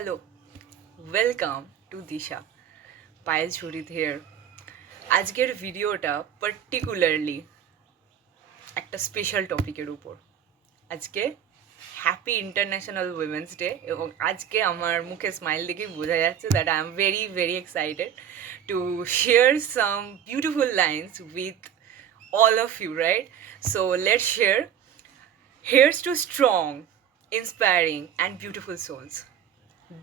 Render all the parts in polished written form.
Hello, welcome to Disha. Payel Sharid here. আজকের ভিডিওটা particularly একটা স্পেশাল টপিকের উপর। আজকে হ্যাপি ইন্টারন্যাশনাল উইমেন্স ডে, এবং আজকে আমার মুখে স্মাইল দেখেই বোঝা যাচ্ছে that I am very very excited to share some beautiful lines with all of you, right? So let's share. Here's to strong, inspiring, and beautiful souls.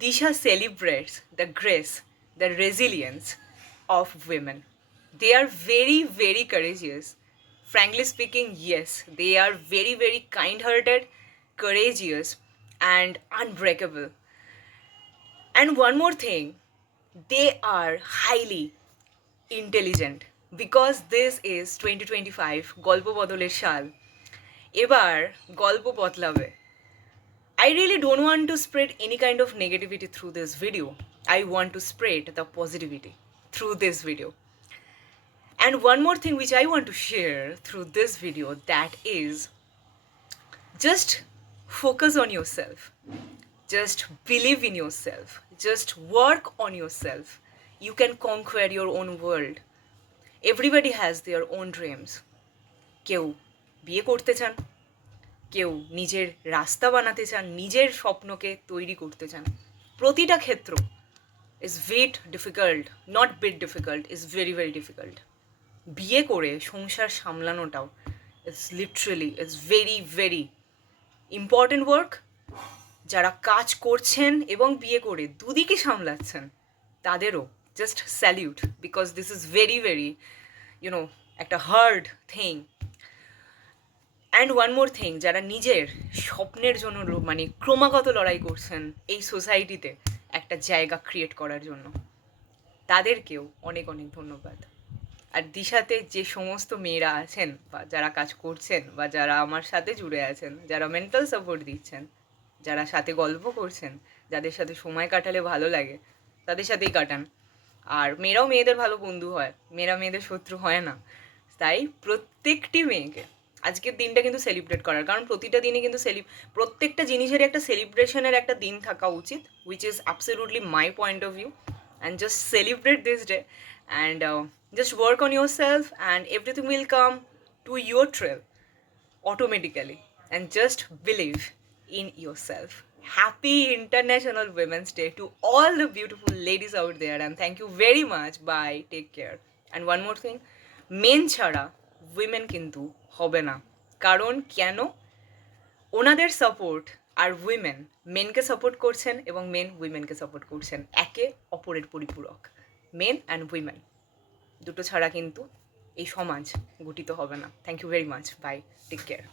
Disha celebrates the grace, the resilience of women. They are very, very courageous. Frankly speaking, yes, they are very, very kind hearted, courageous, and unbreakable. And one more thing, they are highly intelligent because this is 2025 গল্প বদলের সাল। এবার গল্প বদলাবে। I really don't want to spread any kind of negativity through this video. I want to spread the positivity through this video. And one more thing which I want to share through this video, that is just focus on yourself. Just believe in yourself. Just work on yourself. You can conquer your own world. Everybody has their own dreams. কেউ বিয়ে করতে চান, কেউ নিজের রাস্তা বানাতে চান, নিজের স্বপ্নকে তৈরি করতে চান। প্রতিটা ক্ষেত্র is bit difficult, not bit difficult, is very very difficult. বিয়ে করে সংসার সামলানোটাও is literally is very very important work. যারা কাজ করছেন এবং বিয়ে করে দুদিকে সামলাচ্ছেন তাদেরও just salute, because this is very very একটা hard thing. And one more thing, যারা নিজের স্বপ্নের জন্য ক্রমাগত লড়াই করছেন এই সোসাইটিতে একটা জায়গা ক্রিয়েট করার জন্য, তাদেরকেও অনেক অনেক ধন্যবাদ। আর দিশাতে যে সমস্ত মেয়েরা আছেন বা যারা কাজ করছেন বা যারা আমার সাথে জুড়ে আছেন, যারা মেন্টাল সাপোর্ট দিচ্ছেন, যারা সাথে গল্প করছেন, যাদের সাথে সময় কাটালে ভালো লাগে তাদের সাথেই কাটান। আর মেয়েরাও মেয়েদের ভালো বন্ধু হয়, মেয়েরা মেয়েদের শত্রু হয় না। তাই প্রত্যেকটি মেয়েকে আজকের দিনটা কিন্তু সেলিব্রেট করার, কারণ প্রতিটা দিনে কিন্তু প্রত্যেকটা জিনিসেরই একটা সেলিব্রেশনের একটা দিন থাকা উচিত, which is absolutely my point of view. And just celebrate this day and just work on yourself and everything will come to your trail automatically, and just believe in yourself. Happy International Women's Day to all the beautiful ladies out there, and thank you very much. Bye, take care. And one more thing, men ছাড়া women কিন্তু হবে না। কারণ কেন? ওনাদের support আর women মেনকে support করছেন এবং main উইমেনকে support করছেন, একে অপরের পরিপূরক। মেন অ্যান্ড উইমেন দুটো ছাড়া কিন্তু এই সমাজ গঠিত হবে না। Thank you very much. Bye, take care.